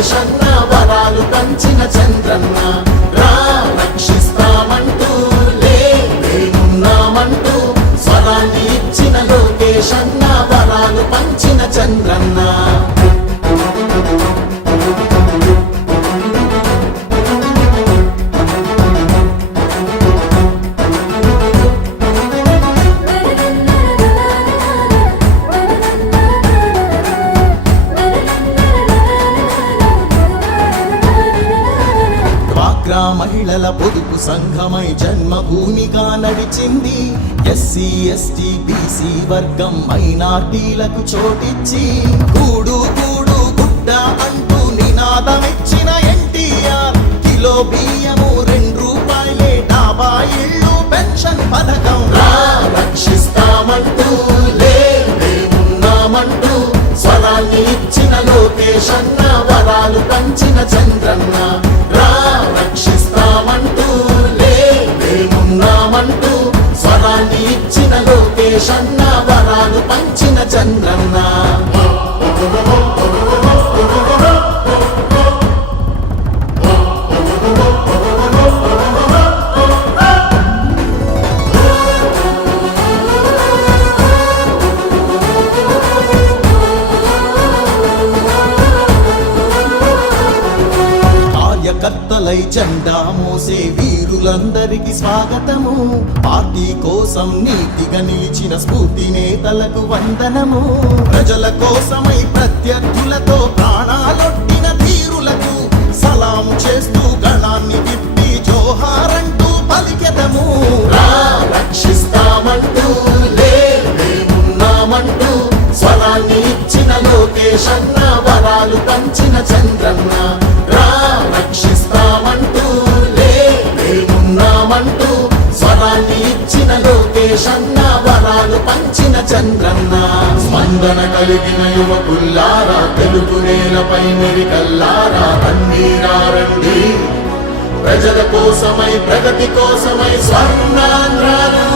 లోకేష్ అన్న వరాలు పంచిన చంద్రన్న రా రక్షిస్తామంటూ లేమున్నామంటూ స్వరాన్ని ఇచ్చిన లోకేష్ అన్న వరాలు పంచిన చంద్రన్న మహిళల పొదుపు సంఘమై జన్మభూమిగా నడిచింది. ఎస్సీ ఎస్టీ బీసీ వర్గం మైనార్టీలకు చోటిచ్చి కూడు కూడు గుడ్డ అంటూ నినాదమిచ్చిన ఎన్టీఆర్ కిలో బియ్యము 2 రూపాయలే డాబా ఇళ్ళు పెన్షన్ పథకం రక్షిస్తామంటూ లేమున్నామంటూ స్వరాన్ని ఇచ్చిన లోకేష్ అన్న వరాలు పంచిన చంద్రన్న రక్షిస్తామంటూ లేమున్నామంటూ స్వరాన్ని ఇచ్చిన లోకేష్ అన్న వరాలు పంచిన చంద్రన్న కత్తలై జెండా మోసే వీరులందరికీ స్వాగతము. పార్టీ కోసం నీతిగా నిలిచిన స్ఫూర్తి నేతలకు వందనము. ప్రజల కోసమై ప్రత్యర్థులతో ప్రాణాలొట్టిన ధీరులకు సలాము చేస్తూ గణాన్ని విప్పి జోహారంటూ పలికెదము. రక్షిస్తామంటూ లేమున్నామంటూ స్వరాన్ని ఇచ్చిన లోకేష్ అన్న వరాలు పంచిన చంద్రన్న రక్షిస్తామంటూ లేమున్నామంటూ స్వరాన్ని ఇచ్చిన లోకేష్ అన్న వరాలు పంచిన చంద్రన్న స్పందన కలిగిన యువకుల్లారా తెలుగు నేలపై మెరికల్లారా అన్నీరారండి ప్రజల కోసమై ప్రగతి కోసమై స్వర్ణాంధ్రాలు